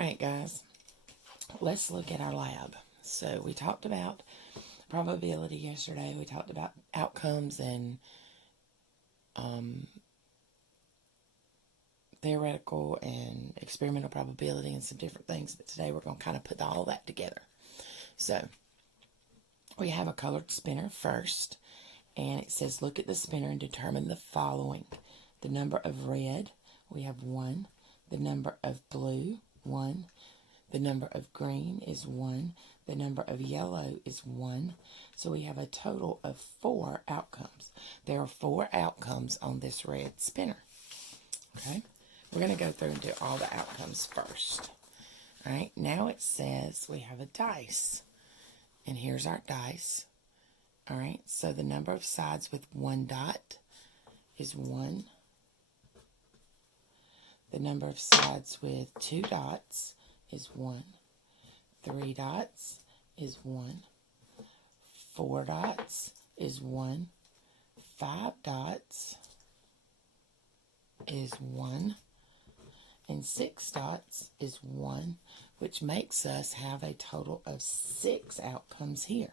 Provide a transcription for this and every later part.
right, guys, let's look at our lab. So we talked about probability yesterday. We talked about outcomes and theoretical and experimental probability and some different things. But today we're going to kind of put all that together. So we have a colored spinner first. And it says, look at the spinner and determine the following. The number of red, we have 1. The number of blue, 1. The number of green is 1. The number of yellow is 1. So we have a total of 4 outcomes. There are 4 outcomes on this red spinner. Okay? We're going to go through and do all the outcomes first. All right? Now it says we have a dice. And here's our dice. All right? So the number of sides with 1 dot is 1. The number of sides with 2 dots is 1. 3 dots is 1. 4 dots is 1. 5 dots is 1. And 6 dots is 1, which makes us have a total of 6 outcomes here.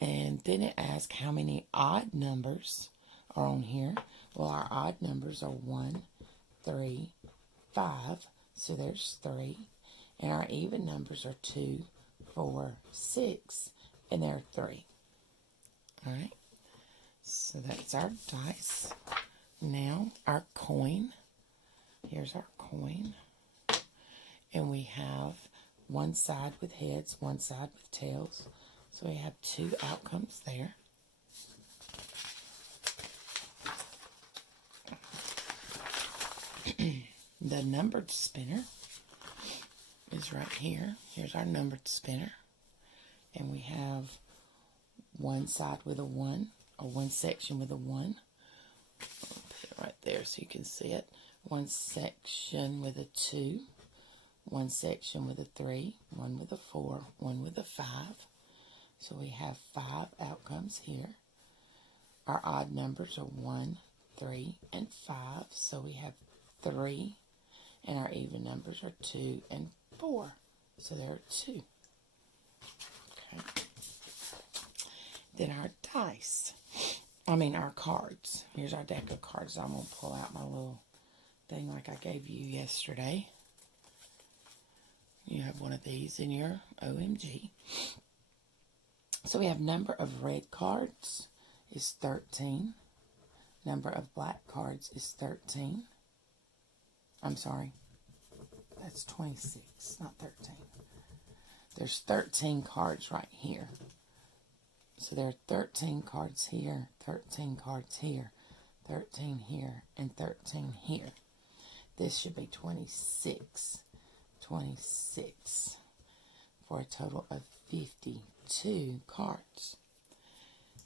And then it asks how many odd numbers are on here. Well, our odd numbers are 1, 3, 5. So there's 3. And our even numbers are 2, 4, 6. And there are 3. All right. So that's our dice. Now our coin. Here's our coin. And we have one side with heads, one side with tails. So we have 2 outcomes there. The numbered spinner is right here. Here's our numbered spinner. And we have one side with a 1, or one section with a 1. I'll put it right there so you can see it. One section with a 2, one section with a 3, one with a 4, one with a 5. So we have 5 outcomes here. Our odd numbers are 1, 3, and 5. So we have 3. And our even numbers are 2 and 4. So there are 2. Okay. Then our dice. Our cards. Here's our deck of cards. I'm going to pull out my little thing like I gave you yesterday. You have one of these in your OMG. So we have number of red cards is 13. Number of black cards is 13. I'm sorry. That's 26, not 13. There's 13 cards right here. So there are 13 cards here, 13 cards here, 13 here, and 13 here. This should be 26. 26 for a total of 52 cards.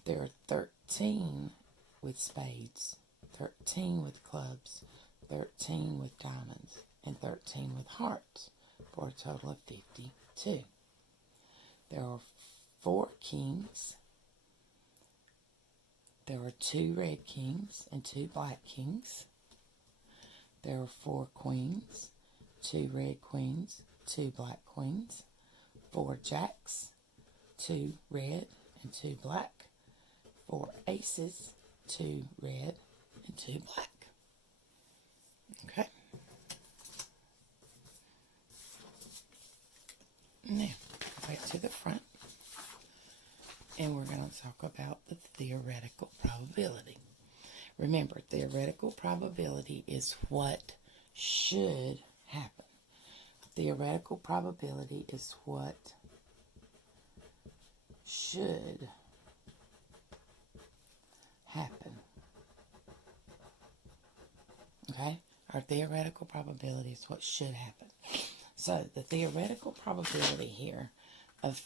There are 13 with spades, 13 with clubs, 13 with diamonds, and 13 with hearts for a total of 52. There are 4 kings. There are 2 red kings and 2 black kings. There are 4 queens, 2 red queens, 2 black queens, 4 jacks, 2 red and 2 black, 4 aces, 2 red and 2 black. Okay. Now, back to the front. And we're going to talk about the theoretical probability. Remember, theoretical probability is what should happen. Theoretical probability is what should happen. Okay? Our theoretical probability is what should happen. So, the theoretical probability here of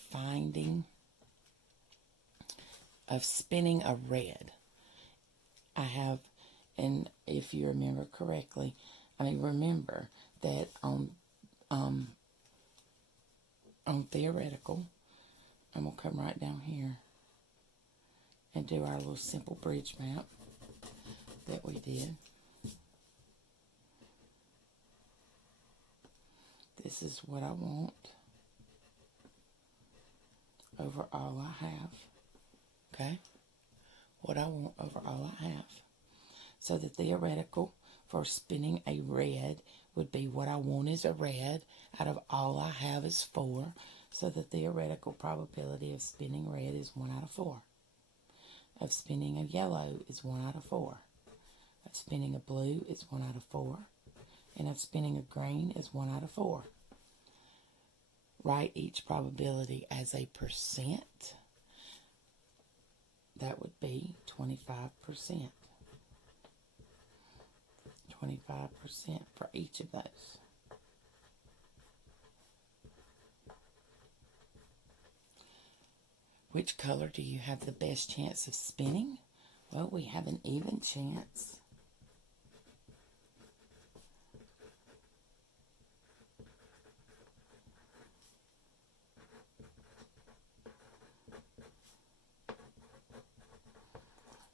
spinning a red. I have, and if you remember correctly, remember that on theoretical, I'm going to come right down here and do our little simple bridge map that we did. This is what I want over all I have. Okay? What I want over all I have. So the theoretical for spinning a red would be what I want is a red out of all I have is 4. So the theoretical probability of spinning red is 1 out of 4. Of spinning a yellow is 1 out of 4. Of spinning a blue is 1 out of 4. And of spinning a green is 1 out of 4. Write each probability as a percent. That would be 25%. 25% for each of those. Which color do you have the best chance of spinning? Well, we have an even chance.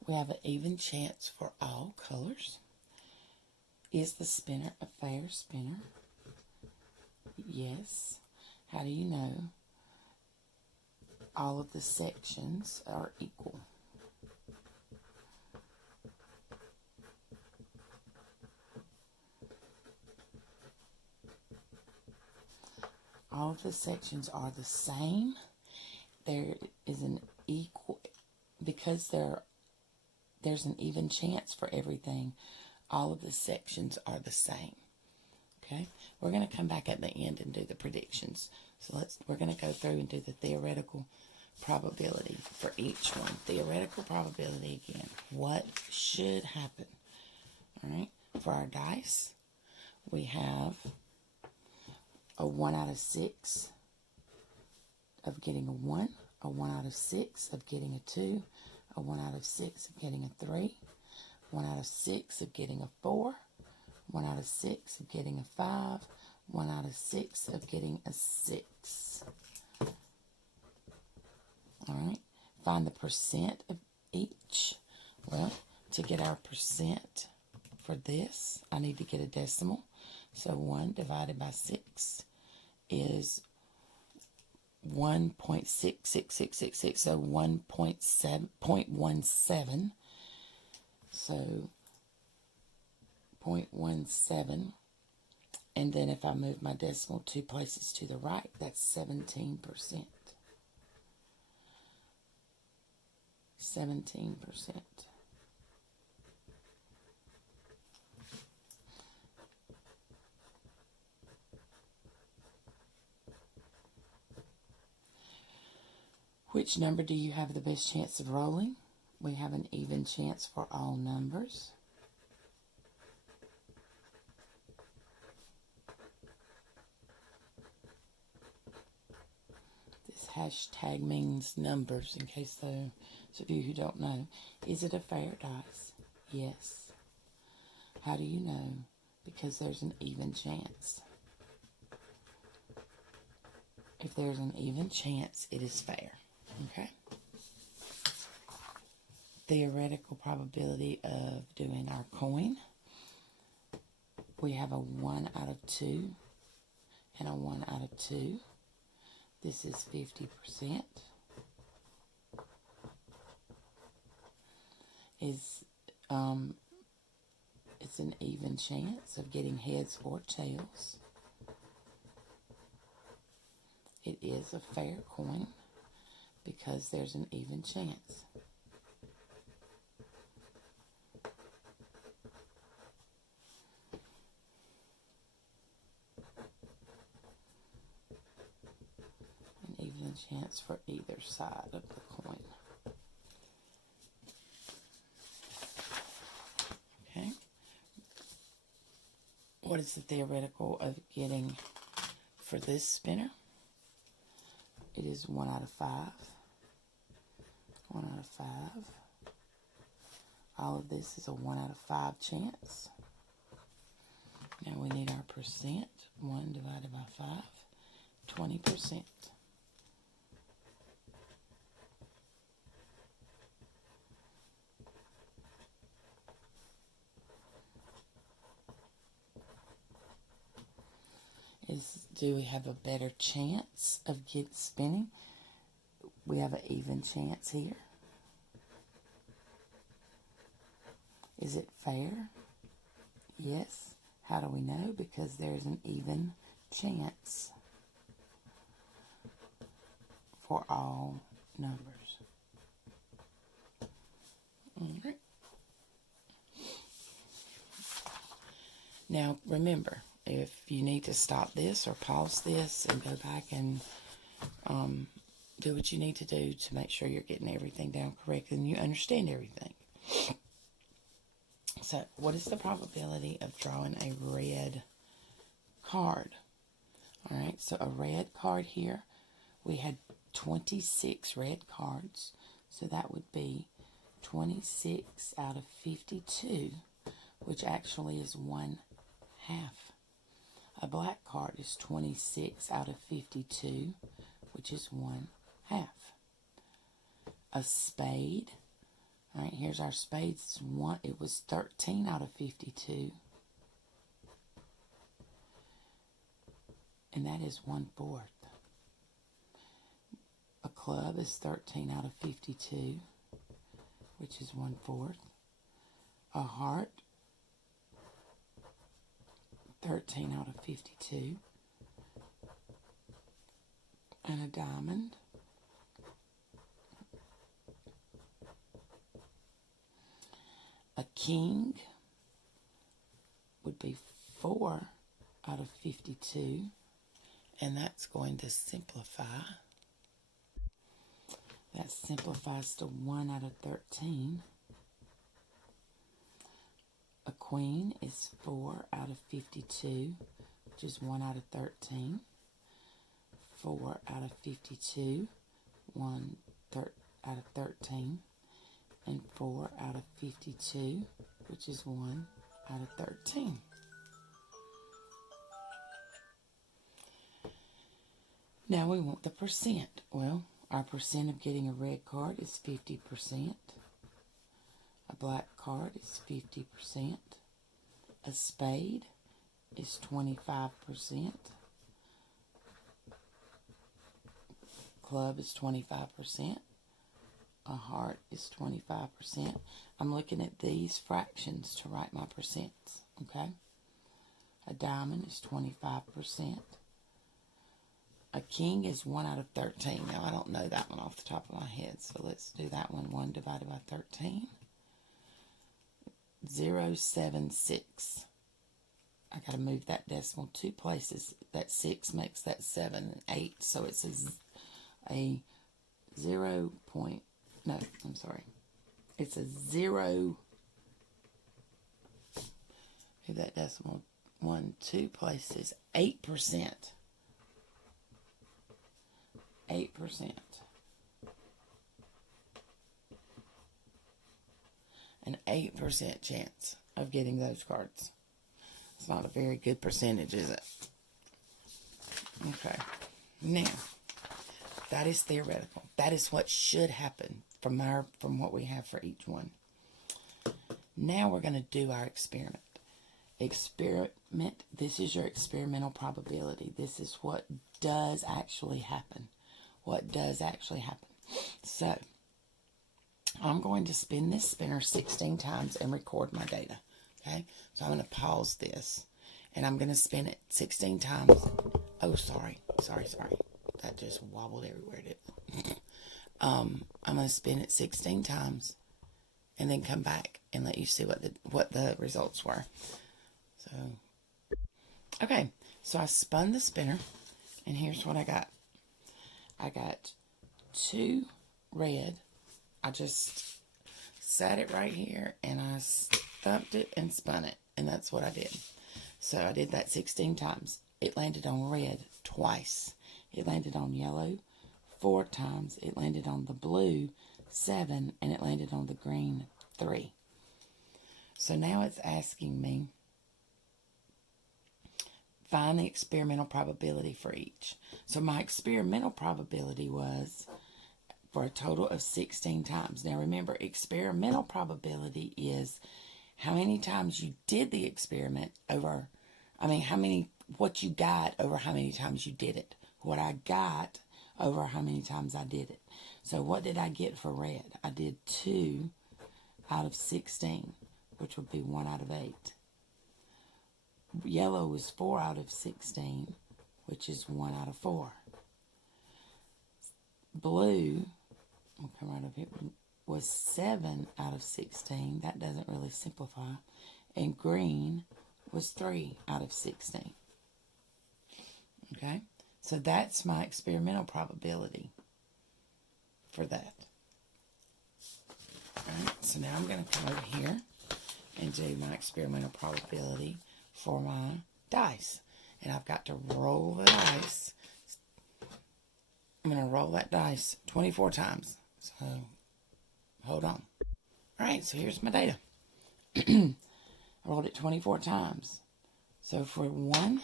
We have an even chance for all colors. Is the spinner a fair spinner? Yes. How do you know? All of the sections are equal. All of the sections are the same. There is an equal, because there's an even chance for everything. All of the sections are the same. Okay, we're going to come back at the end and do the predictions. So we're going to go through and do the theoretical probability for each one. Theoretical probability again. What should happen? All right, for our dice, we have a 1 out of 6 of getting a 1, a 1 out of 6 of getting a 2, a 1 out of 6 of getting a 3, 1 out of 6 of getting a 4, 1 out of 6 of getting a 5, 1 out of 6 of getting a 6. All right, find the percent of each. Well, to get our percent for this, I need to get a decimal. So 1 divided by 6 is 1.66666, so 1.17. So 0.17, and then if I move my decimal 2 places to the right, that's 17%. 17%. Which number do you have the best chance of rolling? We have an even chance for all numbers. This hashtag means numbers, in case those of you who don't know. Is it a fair dice? Yes. How do you know? Because there's an even chance. If there's an even chance, it is fair. Okay? Theoretical probability of doing our coin. We have a 1 out of 2 and a 1 out of 2. This is 50%. It's an even chance of getting heads or tails. It is a fair coin because there's an even chance. An even chance for either side of the coin. Okay. What is the theoretical of getting for this spinner? It is 1 out of 5. 1 out of 5. All of this is a 1 out of 5 chance. Now we need our percent. 1 divided by 5. 20%. is, do we have a better chance of spinning? We have an even chance here. Is it fair? Yes. How do we know? Because there's an even chance for all numbers. All right. Now, remember, if you need to stop this or pause this and go back and do what you need to do to make sure you're getting everything down correctly and you understand everything. So, what is the probability of drawing a red card? All right, so a red card here, we had 26 red cards, so that would be 26 out of 52, which actually is 1/2. A black card is 26 out of 52, which is 1/2. A spade, all right, here's our spades. It was 13 out of 52, and that is 1/4. A club is 13 out of 52, which is 1/4. A heart, 13 out of 52. And a diamond, a king would be 4 out of 52, and that's going to simplify. That simplifies to 1 out of 13. A queen is 4 out of 52, which is 1 out of 13. 4 out of 52, 1 out of 13. And 4 out of 52, which is 1 out of 13. Now we want the percent. Well, our percent of getting a red card is 50%. A black card is 50%. A spade is 25%. Club is 25%. A heart is 25%. I'm looking at these fractions to write my percents, okay? A diamond is 25%. A king is 1 out of 13. Now, I don't know that one off the top of my head, so let's do that one. 1 divided by 13. 0.76. I got to move that decimal 2 places. That 6 makes that 7 and 8, so it's a 0. No, I'm sorry. It's a 0. Move that decimal 2 places. 8%. 8%. An 8% chance of getting those cards. It's not a very good percentage, is it? Okay. Now, that is theoretical. That is what should happen from what we have for each one. Now we're going to do our experiment. Experiment, this is your experimental probability. This is what does actually happen. What does actually happen. So, I'm going to spin this spinner 16 times and record my data. Okay? So I'm going to pause this. And I'm going to spin it 16 times. Oh, sorry. That just wobbled everywhere, didn't it? I'm going to spin it 16 times. And then come back and let you see what the results were. So, okay. So I spun the spinner. And here's what I got. I got 2 red. I just sat it right here and I thumped it and spun it. And that's what I did. So I did that 16 times. It landed on red twice. It landed on yellow 4 times. It landed on the blue 7. And it landed on the green 3. So now it's asking me, find the experimental probability for each. So my experimental probability was for a total of 16 times. Now remember, experimental probability is how many times you did the experiment over, how many what you got over how many times you did it. What I got over how many times I did it. So what did I get for red? I did 2 out of 16, which would be 1 out of 8. Yellow was 4 out of 16, which is 1 out of 4. Blue, I'll come right up here, was 7 out of 16. That doesn't really simplify. And green was 3 out of 16. Okay, so that's my experimental probability for that. All right, so now I'm going to come over here and do my experimental probability for my dice. And I've got to roll the dice. I'm going to roll that dice 24 times. So, hold on. All right, so here's my data. I rolled it 24 times. So for 1,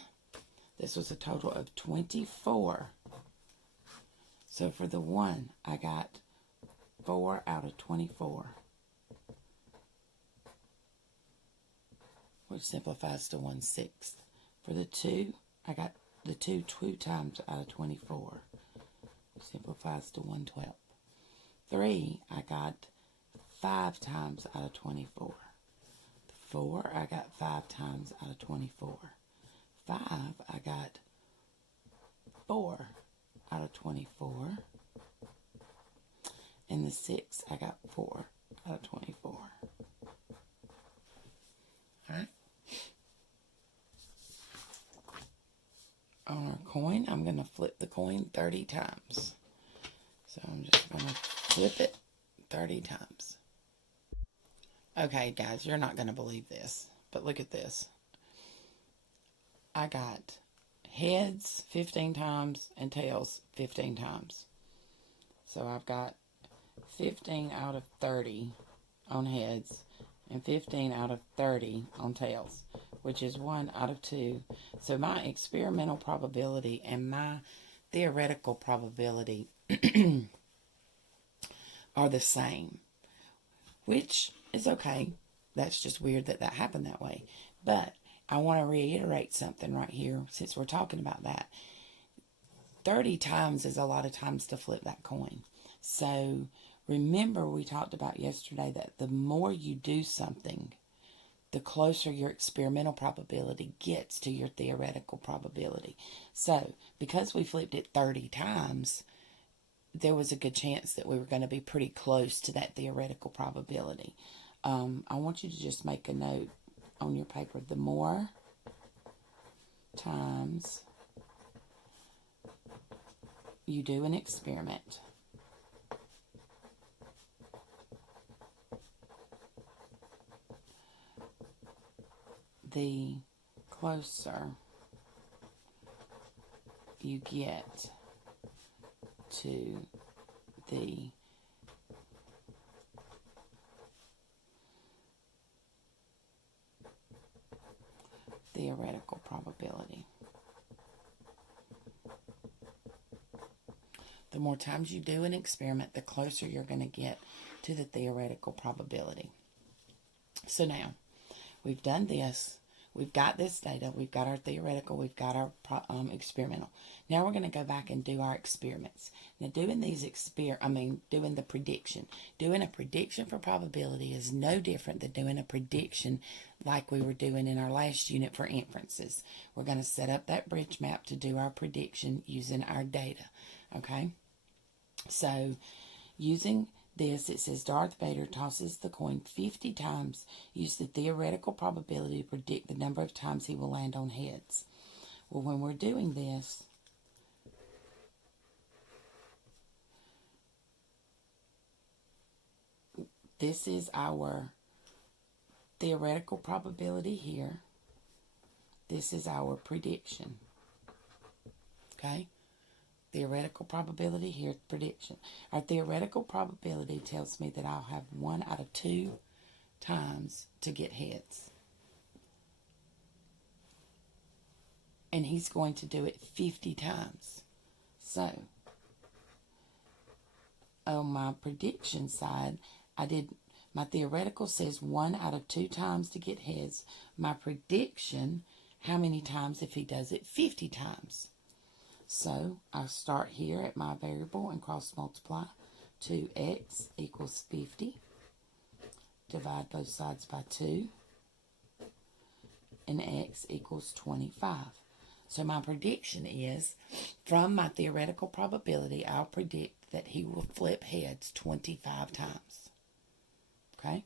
this was a total of 24. So for the 1, I got 4 out of 24. Which simplifies to 1/6. For the 2, I got the 2 times out of 24. Which simplifies to 1/12. 3, I got 5 times out of 24. 4, I got 5 times out of 24. 5, I got 4 out of 24. And the 6, I got 4 out of 24. Alright. On our coin, I'm going to flip the coin 30 times. So I'm just going to flip it 30 times. Okay, guys, you're not going to believe this, but look at this. I got heads 15 times and tails 15 times. So I've got 15 out of 30 on heads and 15 out of 30 on tails, which is 1 out of 2. So my experimental probability and my theoretical probability are the same, which is okay. That's just weird that that happened that way. But I want to reiterate something right here since we're talking about that. 30 times is a lot of times to flip that coin. So remember we talked about yesterday that the more you do something, the closer your experimental probability gets to your theoretical probability. So because we flipped it 30 times, there was a good chance that we were going to be pretty close to that theoretical probability. I want you to just make a note on your paper. The more times you do an experiment, the closer you get to the theoretical probability. The more times you do an experiment, the closer you're going to get to the theoretical probability. So now, we've done this. We've got this data. We've got our theoretical. We've got our experimental. Now we're going to go back and do our experiments. Now doing these doing the prediction. Doing a prediction for probability is no different than doing a prediction like we were doing in our last unit for inferences. We're going to set up that bridge map to do our prediction using our data. Okay? So using this, it says Darth Vader tosses the coin 50 times. Use the theoretical probability to predict the number of times he will land on heads. Well, when we're doing this, this is our theoretical probability here. This is our prediction. Okay? Theoretical probability here, prediction. Our theoretical probability tells me that I'll have 1 out of 2 times to get heads. And he's going to do it 50 times. So, on my prediction side, my theoretical says 1 out of 2 times to get heads. My prediction how many times if he does it 50 times. So I start here at my variable and cross multiply. 2x equals 50. Divide both sides by 2. And x equals 25. So my prediction is, from my theoretical probability, I'll predict that he will flip heads 25 times. Okay?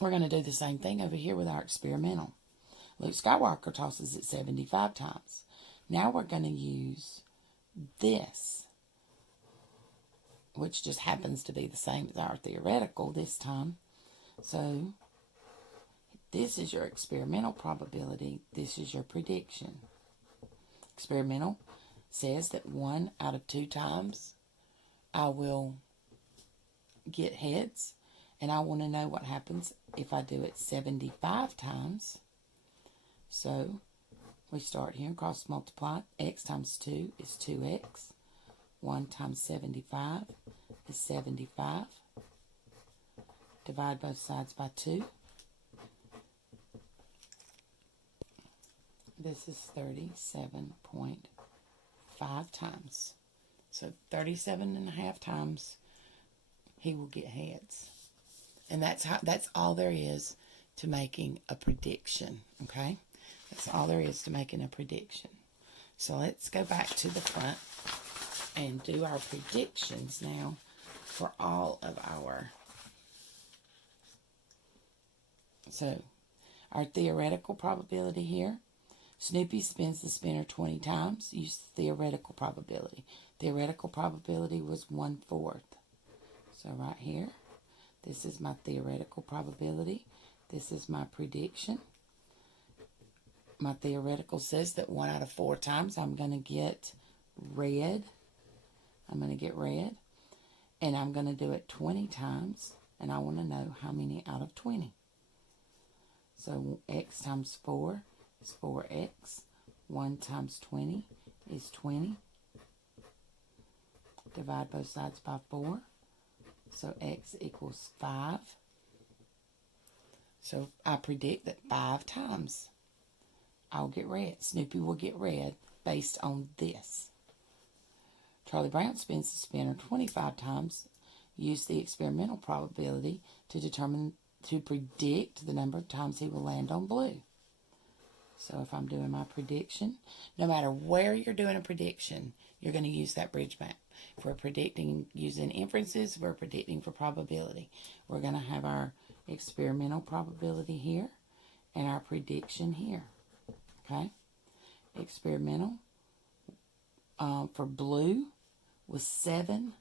We're going to do the same thing over here with our experimental. Luke Skywalker tosses it 75 times. Now we're going to use this, which just happens to be the same as our theoretical this time. So this is your experimental probability. This is your prediction. Experimental says that 1 out of 2 times I will get heads. And I want to know what happens if I do it 75 times. So we start here and cross multiply. X times 2 is 2x. 1 times 75 is 75. Divide both sides by 2. This is 37.5 times. So 37.5 times he will get heads. And that's all there is to making a prediction, okay? That's all there is to making a prediction. So let's go back to the front and do our predictions now for all of our. So our theoretical probability here. Snoopy spins the spinner 20 times. Use the theoretical probability. Theoretical probability was 1/4. So right here, this is my theoretical probability. This is my prediction. My theoretical says that 1 out of 4 times I'm going to get red. I'm going to get red. And I'm going to do it 20 times. And I want to know how many out of 20. So x times 4 is 4x. 1 times 20 is 20. Divide both sides by 4. So x equals 5. So I predict that 5 times I'll get red. Snoopy will get red based on this. Charlie Brown spins the spinner 25 times. Use the experimental probability to predict the number of times he will land on blue. So if I'm doing my prediction, no matter where you're doing a prediction, you're going to use that bridge map. If we're predicting using inferences, we're predicting for probability. We're going to have our experimental probability here and our prediction here. Okay? Experimental for blue was 7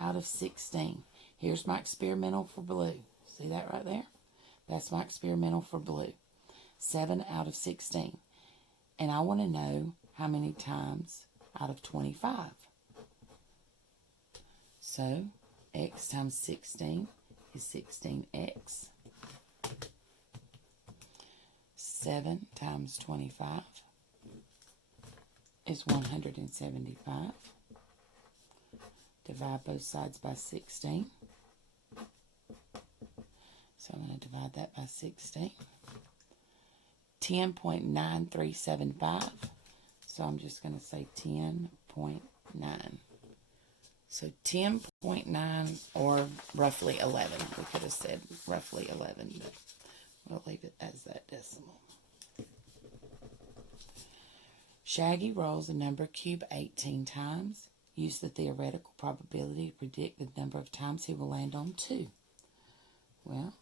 out of 16. Here's my experimental for blue. See that right there? That's my experimental for blue. 7 out of 16. And I want to know how many times out of 25. So, x times 16 is 16x. 7 times 25 is 175. Divide both sides by 16. So I'm going to divide that by 16. 10.9375. So I'm just going to say 10.9. So 10.9 or roughly 11. We could have said roughly 11, but we'll leave it as that decimal. Shaggy rolls the number cube 18 times. Use the theoretical probability to predict the number of times he will land on 2. Well,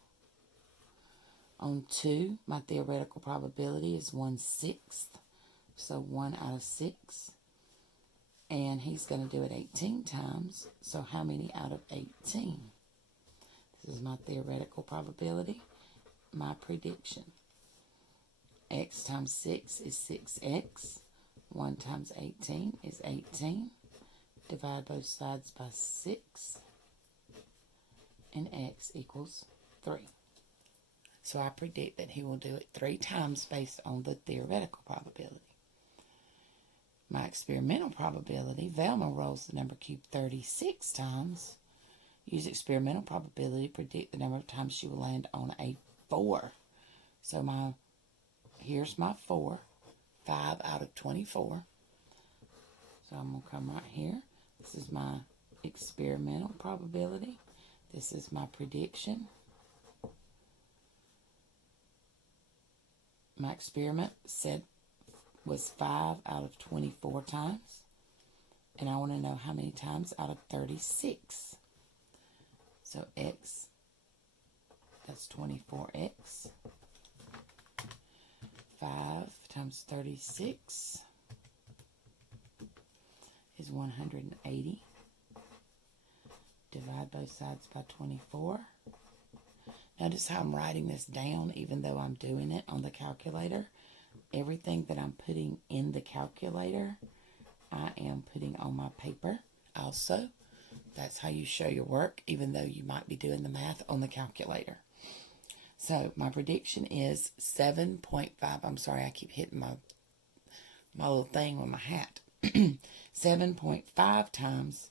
on 2, my theoretical probability is 1/6. So 1 out of 6. And he's going to do it 18 times. So how many out of 18? This is my theoretical probability. My prediction. X times 6 is 6x. 1 times 18 is 18. Divide both sides by 6. And x equals 3. So I predict that he will do it 3 times based on the theoretical probability. My experimental probability, Velma rolls the number cube 36 times. Use experimental probability to predict the number of times she will land on a 4. So here's my 4. 5 out of 24. So I'm going to come right here. This is my experimental probability. This is my prediction. My experiment said was 5 out of 24 times. And I want to know how many times out of 36. So X, that's 24X. 5 times 36 is 180. Divide both sides by 24. Notice how I'm writing this down even though I'm doing it on the calculator. Everything that I'm putting in the calculator, I am putting on my paper also. That's how you show your work, even though you might be doing the math on the calculator. So my prediction is 7.5. I'm sorry, I keep hitting my little thing with my hat. 7.5 times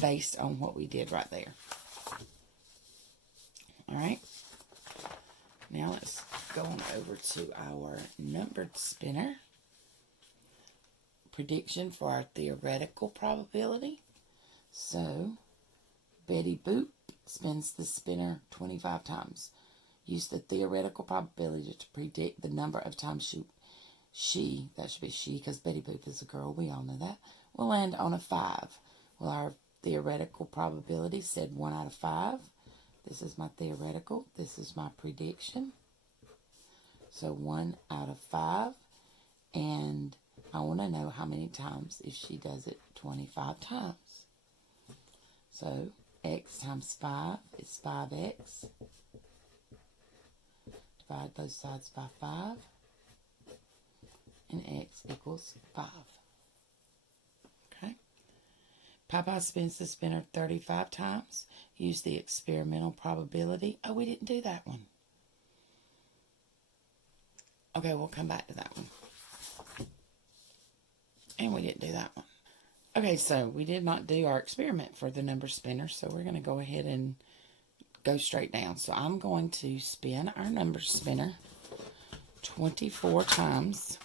based on what we did right there. All right. Now let's go on over to our numbered spinner. Prediction for our theoretical probability. So Betty Boop spins the spinner 25 times. Use the theoretical probability to predict the number of times she, that should be she because Betty Boop is a girl, we all know that, will land on a 5. Well, our theoretical probability said 1 out of 5. This is my theoretical. This is my prediction. So 1 out of 5. And I want to know how many times if she does it 25 times. So X times 5 is 5X. Divide both sides by 5. And X equals 5. Okay. Popeye spins the spinner 35 times. Use the experimental probability. Oh, we didn't do that one. Okay, we'll come back to that one. And we didn't do that one. Okay, so we did not do our experiment for the number spinner, so we're going to go ahead and go straight down. So I'm going to spin our number spinner 24 times.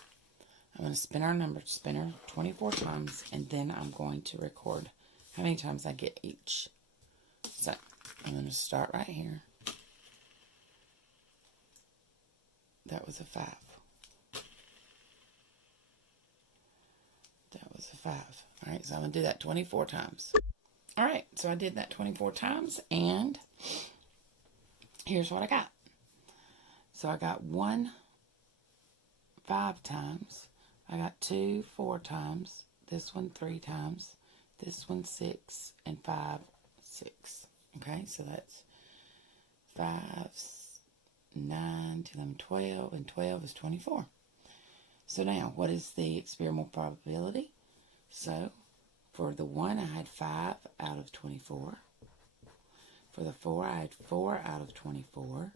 I'm going to spin our number spinner 24 times, and then I'm going to record how many times I get each. So I'm going to start right here. That was a 5. That was a 5. All right, so I'm going to do that 24 times. All right, so I did that 24 times, and here's what I got. So I got 1 5 times. I got 2 4 times. This one 3 times. This one 6 and 5 6. Okay, so that's 5, 9, 10, 11, 12, and 12 is 24. So now, what is the experimental probability? So, for the 1, I had 5 out of 24. For the 4, I had 4 out of 24,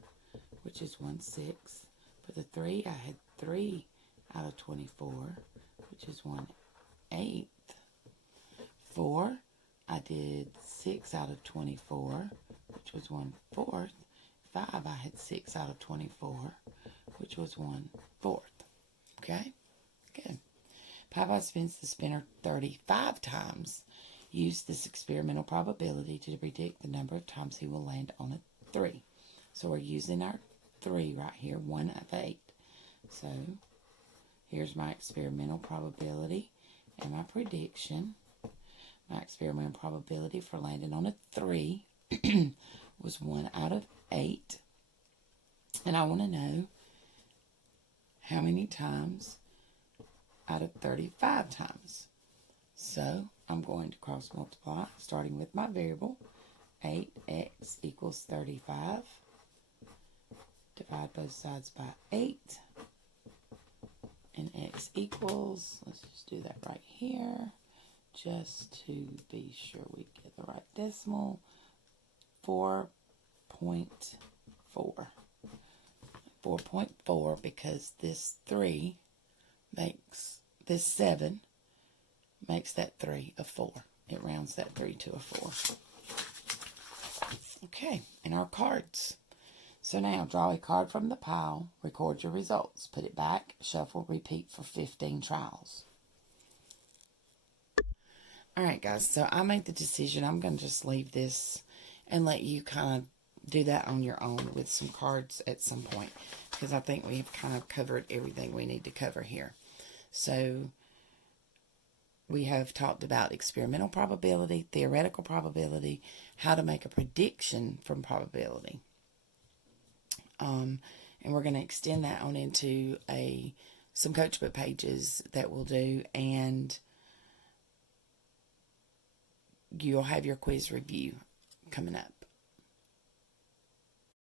which is 1 6. For the 3, I had 3 out of 24, which is 1 8. 4, I did 6 out of 24, which was 1 4. 5, I had 6 out of 24, which was 1 4. Okay, good. Popeye spins the spinner 35 times. Use this experimental probability to predict the number of times he will land on a 3. So we're using our 3 right here, 1 of 8. So here's my experimental probability and my prediction. My experimental probability for landing on a 3 was 1 out of 8. And I want to know how many times out of 35 times. So I'm going to cross multiply, starting with my variable. 8x equals 35. Divide both sides by 8. And x equals, let's just do that right here, just to be sure we get the right decimal, 4.4. 4.4 because this 3 makes, this 7 makes that 3 a 4. It rounds that 3 to a 4. Okay, and our cards. So now draw a card from the pile, record your results, put it back, shuffle, repeat for 15 trials. Alright guys, so I made the decision. I'm going to just leave this and let you kind of do that on your own with some cards at some point, because I think we've kind of covered everything we need to cover here. So we have talked about experimental probability, theoretical probability, how to make a prediction from probability. And we're going to extend that on into some coach book pages that we'll do, and you'll have your quiz review coming up.